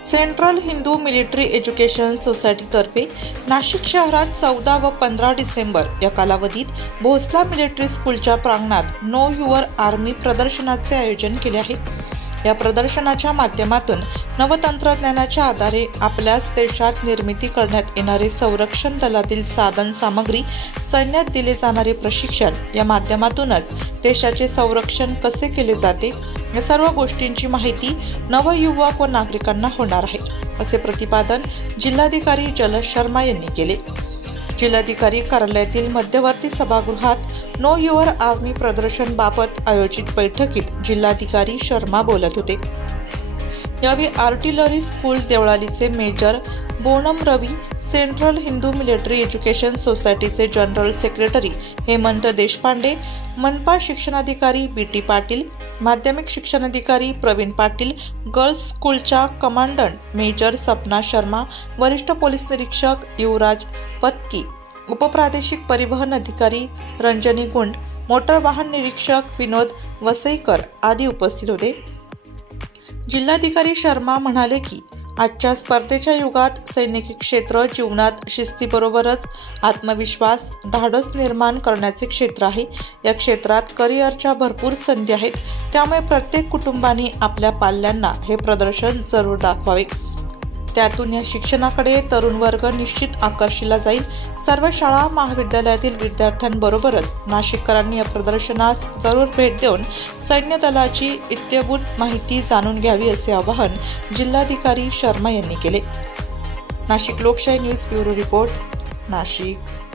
Central Hindu military education सोसायटीतर्फे नाशिक शहरात 14 व 15 डिसेंबर या कालावधीत भोसला मिलिटरी स्कूलच्या प्रांगणात नो युअर आर्मी प्रदर्शनाचे आयोजन केले आहे। या प्रदर्शनाच्या माध्यमातून नवतंत्रज्ञानाच्या आधारे आपल्याच देशात निर्मिती करण्यात येणारे संरक्षण दलातील साधन सामग्री, सैन्यात दिले जाणारे प्रशिक्षण या माध्यमातूनच देशाचे संरक्षण कसे केले जाते या सर्व गोष्टींची माहिती नवयुवक व नागरिकांना होणार आहे, असे प्रतिपादन जिल्हाधिकारी जलज शर्मा यांनी केले। जिल्हाधिकारी कार्यालयातील मध्यवर्ती सभागृहात नो युअर आर्मी प्रदर्शन बाबत आयोजित बैठकीत जिल्हाधिकारी शर्मा बोलत होते। यावेळी आर्टिलरी स्कूल देवळालीचे मेजर बोनम रवी, सेंट्रल हिंदू मिलिटरी एज्युकेशन सोसायटीचे जनरल सेक्रेटरी हेमंत देशपांडे, मनपा शिक्षणाधिकारी बीटी पाटील, माध्यमिक शिक्षणाधिकारी प्रवीण पाटील, गर्ल्स स्कूलच्या कमांडंट मेजर सपना शर्मा, वरिष्ठ पोलीस निरीक्षक युवराज पत्की, उपप्रादेशिक परिवहन अधिकारी रंजनी गुंड, मोटर वाहन निरीक्षक विनोद वसईकर आदी उपस्थित होते। जिल्हाधिकारी शर्मा म्हणाले की आजच्या स्पर्धेच्या युगात सैनिकी क्षेत्र जीवनात शिस्तीबरोबरच आत्मविश्वास, धाडस निर्माण करण्याचे क्षेत्र आहे। या क्षेत्रात करिअरच्या भरपूर संधी आहेत, त्यामुळे प्रत्येक कुटुंबाने आपल्या पाल्यांना हे प्रदर्शन जरूर दाखवावे। त्यातून या शिक्षणाकडे तरुण वर्ग निश्चित आकर्षिला जाईल। सर्व शाळा महाविद्यालयातील विद्यार्थ्यांबरोबरच नाशिककरांनी या प्रदर्शनास जरूर भेट देऊन सैन्य दलाची इत्यंभूत माहिती जाणून घ्यावी, असे आवाहन जिल्हाधिकारी शर्मा यांनी केले। नाशिक लोकशाही न्यूज ब्युरो रिपोर्ट, नाशिक।